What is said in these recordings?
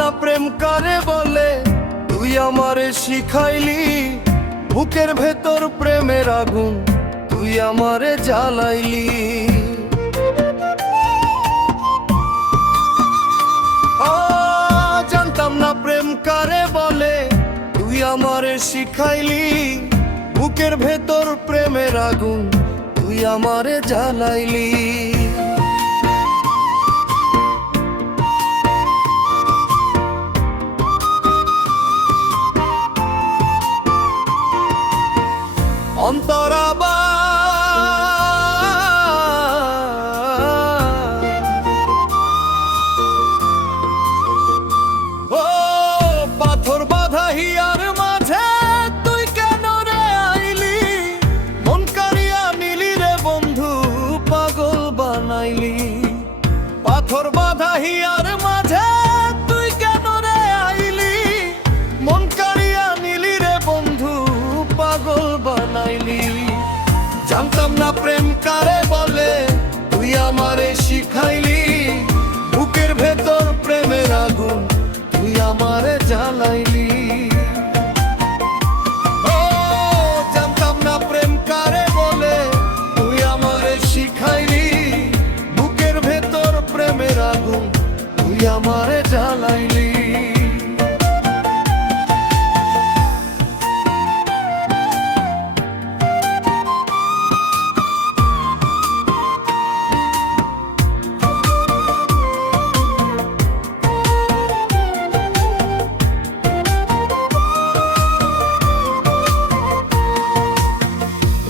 না প্রেম কারে বলে, তুই আমারে শিখাইলি। বুকের ভেতর প্রেমের আগুন, তুই আমারে জ্বালাইলি। জানতাম না প্রেম কারে বলে, তুই আমারে শিখাইলি। বুকের ভেতর প্রেমের আগুন, তুই আমারে জ্বালাইলি। অন্তরাবা ও পাথর বাঁধা হিয়ার মাঝে তুই কেন রে আইলি? মন কারিয়া নিলি রে বন্ধু, পাগল বানাইলি। পাথর বাঁধা হিয়ার মাঝে তুই কেন রে আইলি? মন কারিয়া নিলি রে বন্ধু, পাগল বানাইলি। জানতাম না প্রেম কারে বলে, তুই আমারে শিখাইলি। বুকের ভেতর প্রেমের আগুন, তুই আমারে জ্বালাইলি। ও জানতাম না প্রেম কারে বলে, তুই আমারে শিখাইলি। বুকের ভেতর প্রেমের আগুন, তুই আমারে জ্বালাইলি।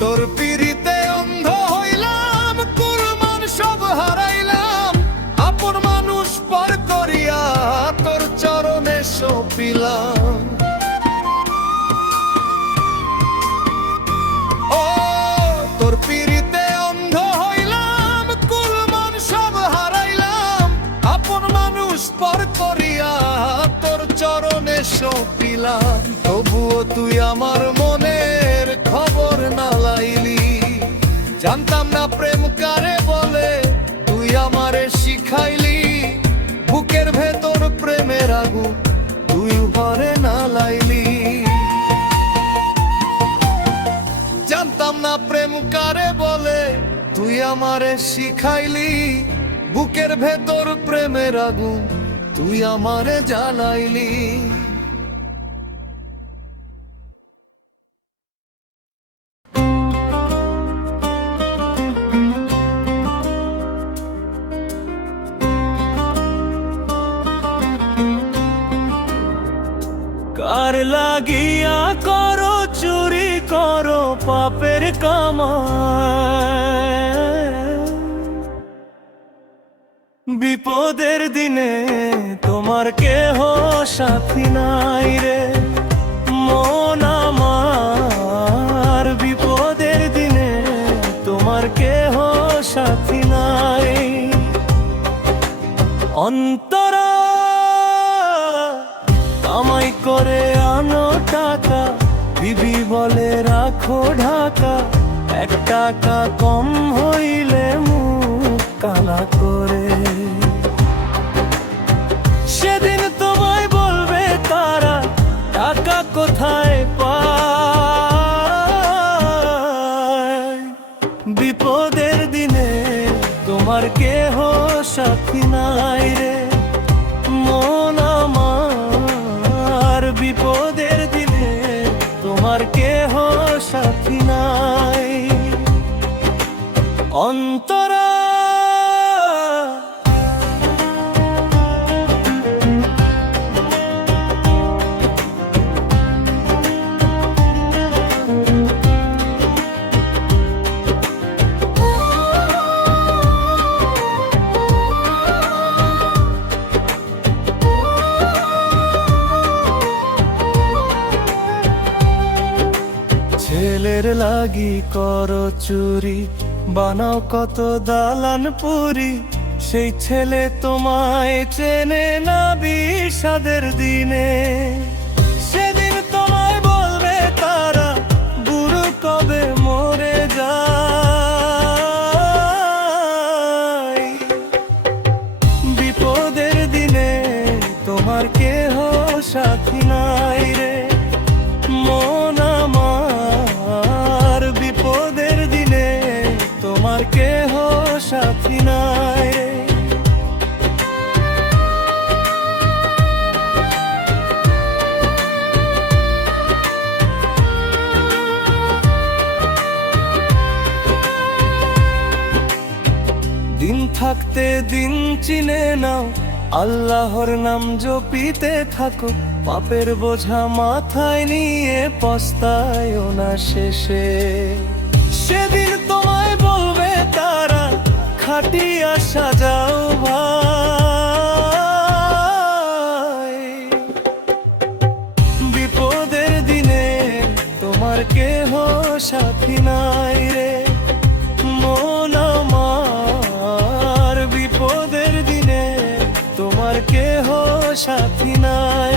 তোর পিরিতে অন্ধ হইলাম, কুরবান সব হারাইলাম। আপন মানুষ পর করিয়া তোর চরণে সপিলাম। ও তোর পিরিতে অন্ধ হইলাম, কুরবান সব হারাইলাম। আপন মানুষ পর করিয়া তোর চরণে সপিলাম। তবুও তুই আমার মনের খবর না লাইলি। জানতাম না প্রেম কারে বলে, তুই আমারে শিখাইলি। বুকের ভেতর প্রেমের আগুন, তুই ঘরে না লাইলি। জানতাম না প্রেম কারে বলে, তুই আমারে শিখাইলি। বুকের ভেতর প্রেমের আগুন, তুই আমারে জ্বালাইলি। কার লাগিয়া করো চুরি, করো পাপের কামাই। বিপদের দিনে তোমার কেহ সাথী নাই রে মন আমার। বিপদের দিনে তোমার কেহ সাথী নাই। অন্তরা কামাই করে আনো টাকা, বিবি বলে রাখো ঢাকা। 1 টাকা কম হইলে মুখ কালা করে। সেদিন তোমায় বলবে তারা, টাকা কোথায় পায়। বিপদের দিনে তোমার কেহ সাথী নাই রে মন আমার। বিপদের দিনে তোমার কেহ সাথী নাই। অন্তরা ছেলের লাগি করো চুরি, বানাও কত দালান পুরি। সেই ছেলে তোমায় চেনে না বিষাদের দিনে। সেদিন তোমায় বলবে তারা, বুড়ো কবে মরে যায়। বিপদের দিনে তোমার কে সাথী নাই রে। মন আমার বিপদের দিনে তোমার কেহ সাথী নাই রে। দিন থাকতে দিন চিনে নাও, আল্লাহর নাম জপিতে থাকো, পাপের বোঝা মাথায় নিয়ে পস্তায়ও না শেষে। সেদিন তোমায় বলবে তারা, খাটিয়া সাজাও ভাই, বিপদের দিনে তোমার কেহ সাথী নাই রে। মন আমার বিপদের দিনে তোমার কেহ সাথী নাই।